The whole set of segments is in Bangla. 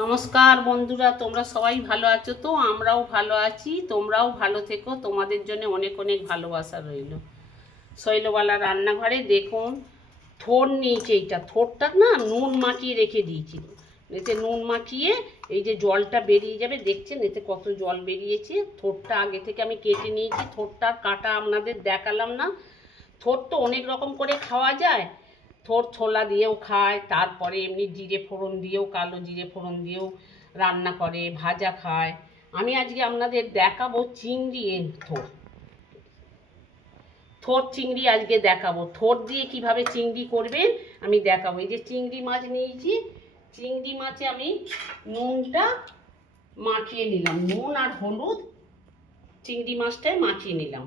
নমস্কার বন্ধুরা, তোমরা সবাই ভালো আছো তো? আমরাও ভালো আছি, তোমরাও ভালো থেকো। তোমাদের জন্য অনেক অনেক ভালোবাসা রইল। শৈলবালা রান্নাঘরে দেখুন, থোড় নিয়েছে। এইটা থোড়টা না নুন মাখিয়ে রেখে দিয়েছিল। এতে নুন মাখিয়ে এই যে জলটা বেরিয়ে যাবে, দেখছেন এতে কত জল বেরিয়েছে। থোড়টা আগে থেকে আমি কেটে নিয়েছি। থোড়টার কাটা আপনাদের দেখালাম না। থোড় তো অনেক রকম করে খাওয়া যায়। থোড় ছোলা দিয়েও খায়, তারপরে এমনি জিরে ফোড়ন দিয়েও, কালো জিরে ফোড়ন দিয়েও রান্না করে, ভাজা খায়। আমি আজকে আপনাদের দেখাবো চিংড়ি থোড়। থোড় চিংড়ি আজকে দেখাবো। থোড় দিয়ে কিভাবে চিংড়ি করবেন আমি দেখাবো। এই যে চিংড়ি মাছ নিয়েছি, চিংড়ি মাছে আমি নুনটা মাখিয়ে নিলাম, নুন আর হলুদ চিংড়ি মাছটায় মাখিয়ে নিলাম।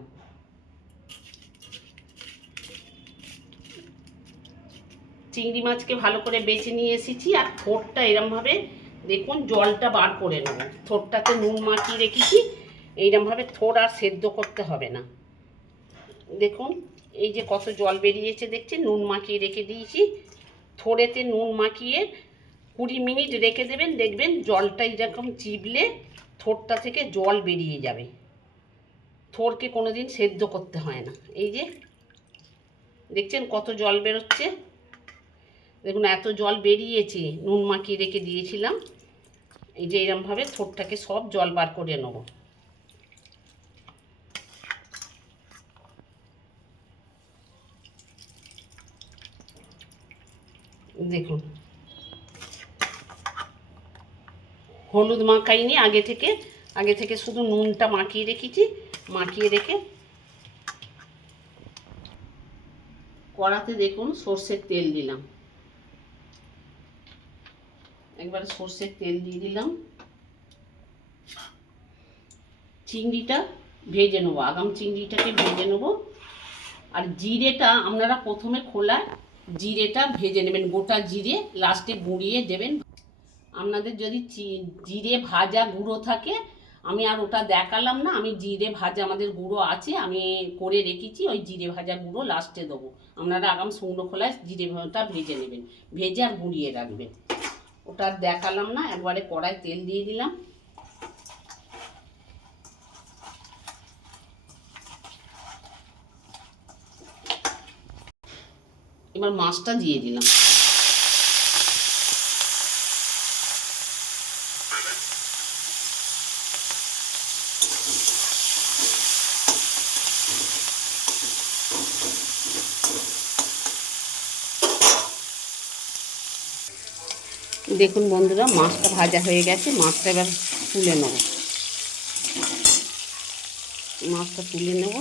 চিংড়ি মাছকে ভালো করে বেছে নিয়ে এসেছি। আর থোড়টা এরমভাবে দেখুন জলটা বার করে নেব। থোড়টাতে নুন মাখিয়ে রেখেছি, এইরমভাবে থোড় আর সেদ্ধ করতে হবে না। দেখুন এই যে কত জল বেরিয়েছে, দেখছেন? নুন মাখিয়ে রেখে দিয়েছি। থোড়েতে নুন মাখিয়ে 20 মিনিট রেখে দেবেন, দেখবেন জলটা এরকম চিপলে থোড়টা থেকে জল বেরিয়ে যাবে। থোড়কে কোনো দিন সেদ্ধ করতে হয় না। এই যে দেখছেন কত জল বেরোচ্ছে, দেখুন এত জল বেরিয়েছে, নুন মাখিয়ে রেখে দিয়েছিলাম। এই যে এরমভাবে থোড়টাকে সব জল বার করে নেব। দেখুন হলুদ মাখাইনি আগে থেকে শুধু নুনটা মাখিয়ে রেখেছি। মাখিয়ে রেখে কড়াতে দেখুন সর্ষের তেল দিলাম, একবার সর্ষের তেল দিয়ে দিলাম। চিংড়িটা ভেজে নেবো, আগাম চিংড়িটাকে ভেজে নেবো। আর জিরেটা আপনারা প্রথমে খোলায় জিরেটা ভেজে নেবেন, গোটা জিরে লাস্টে গুঁড়িয়ে দেবেন। আপনাদের যদি জিরে ভাজা গুঁড়ো থাকে, আমি আর ওটা দেখালাম না। আমি জিরে ভাজা আমাদের গুঁড়ো আছে, আমি করে রেখেছি। ওই জিরে ভাজা গুঁড়ো লাস্টে দেবো। আপনারা আগাম শুকনো খোলায় জিরে ভাজাটা ভেজে নেবেন, ভেজে আর গুঁড়িয়ে রাখবেন। ওটা আর দেখালাম না। একবারে কড়াই তেল দিয়ে দিলাম। এবার মাছটা দিয়ে দিলাম। দেখুন বন্ধুরা, মাছটা ভাজা হয়ে গেছে। মাছটা এবার তুলে নেব, মাছটা তুলে নেব।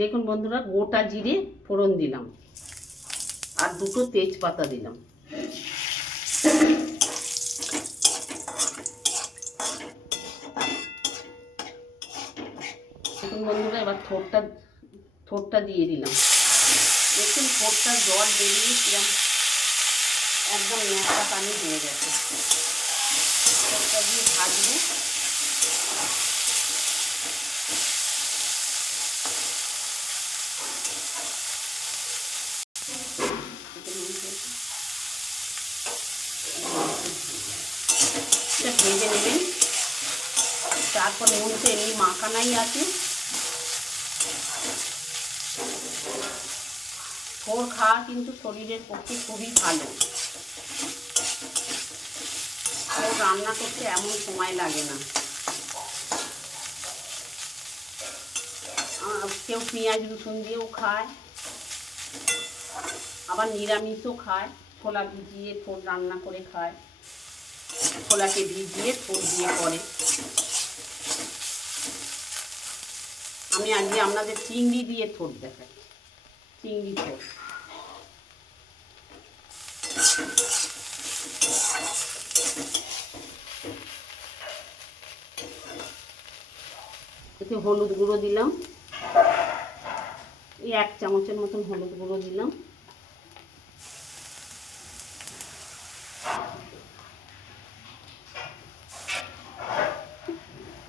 দেখুন বন্ধুরা, গোটা জিরে ফোড়ন দিলাম আর দুটো তেজপাতা দিলাম। দেখুন বন্ধুরা, এবার থোড়টা দিয়ে দিলাম। দেখুন থোড়টার জল বেরিয়ে কিরম একদম ন্যাকড়া পানি হয়ে গেছে। থোড়টা দিয়ে ভাজবো। এটা ভেজে নেবেন। তারপর নুন তো এমনি মাখানাই আছে। থোড় খাওয়া কিন্তু শরীরের পক্ষে খুবই ভালো। থোড় রান্না করতে এমন সময় লাগে না। কেউ পেঁয়াজ রসুন দিয়েও খায়, আবার নিরামিষও খায়। ছোলা ভিজিয়ে থোড় রান্না করে খায়, ছোলাকে ভিজিয়ে থোড় দিয়ে করে। আমি আজকে আপনাদের চিংড়ি দিয়ে থোড় দেখাই, চিংড়ি থোড়। এতে হলুদ গুঁড়ো দিলাম, এই 1 চামচের মতন হলুদ গুঁড়ো দিলাম।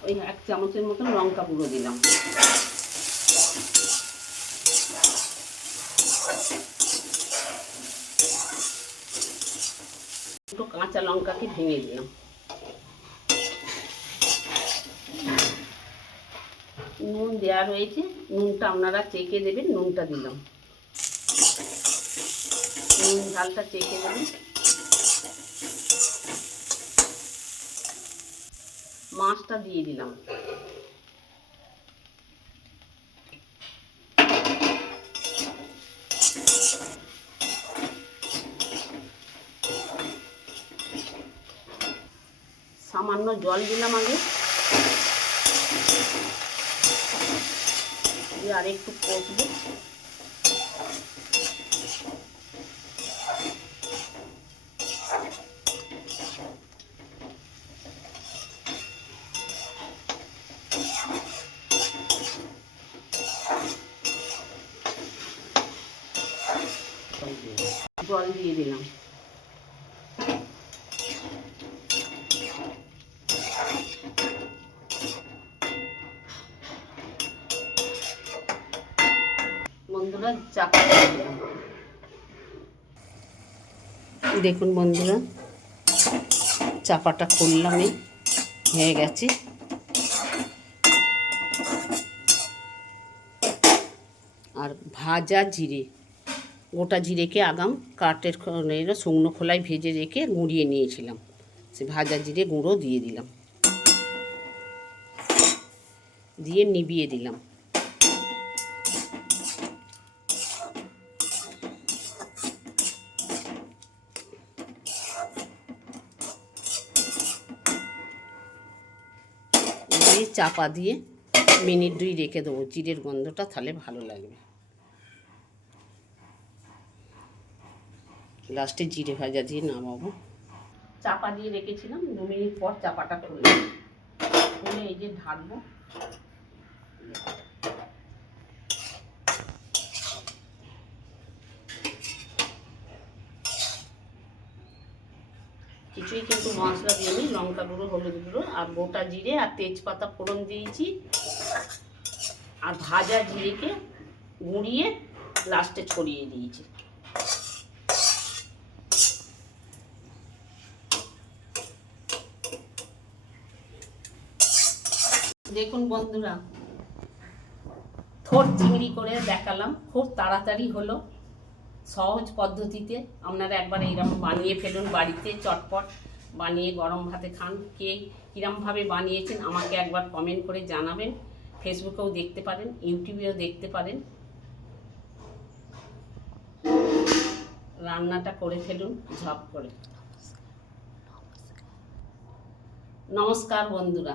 ওই 1 চামচের মতন লঙ্কা গুঁড়ো দিলাম। কাঁচা লঙ্কাকে ভেঙে দিলাম। নুন দেওয়া রয়েছে, নুনটা আপনারা চেখে দেবেন, নুনটা দিলাম। নুন ঝালটা চেখে দেবেন। মাছটা দিয়ে দিলাম। সামান্য জল দিলাম আগে, আর একটু কষবো। জল দিয়ে দিলাম। বন্ধুরা চাপা দিয়ে দিলাম। দেখুন বন্ধুরা, চাপাটা খুললাম, হয়ে গেছে। আর ভাজা জিরে, গোটা জিরেকে আগাম কাঠের শুকনো খোলায় ভেজে রেখে গুঁড়িয়ে নিয়েছিলাম, সে ভাজা জিরে গুঁড়ো দিয়ে দিলাম, দিয়ে নিভিয়ে দিলাম। দিয়ে চাপা দিয়ে মিনিট 2 রেখে দেবো, জিরের গন্ধটা তাহলে ভালো লাগবে। লাস্টে জিরে ভাজা দিয়ে নামাবো। চাপা দিয়ে রেখেছিলাম, 2 মিনিট পর চাপাটা খুললাম, খুলে এই যে ঢাকবো। কিছুই কিন্তু মশলা দিইনি, লঙ্কা গুঁড়ো, হলুদ গুঁড়ো আর গোটা জিরে আর তেজপাতা ফোড়ন দিয়েছি, আর ভাজা জিরেকে গুঁড়িয়ে লাস্টে ছড়িয়ে দিয়েছি। দেখুন বন্ধুরা, থোড় চিংড়ি করে দেখালাম, খুব তাড়াতাড়ি হলো, সহজ পদ্ধতিতে। আপনারা একবার এইরকম বানিয়ে ফেলুন বাড়িতে, চটপট বানিয়ে গরম ভাতে খান। কে কীরকমভাবে বানিয়েছেন আমাকে একবার কমেন্ট করে জানাবেন। ফেসবুকেও দেখতে পারেন, ইউটিউবেও দেখতে পারেন। রান্নাটা করে ফেলুন ঝপ করে। নমস্কার বন্ধুরা।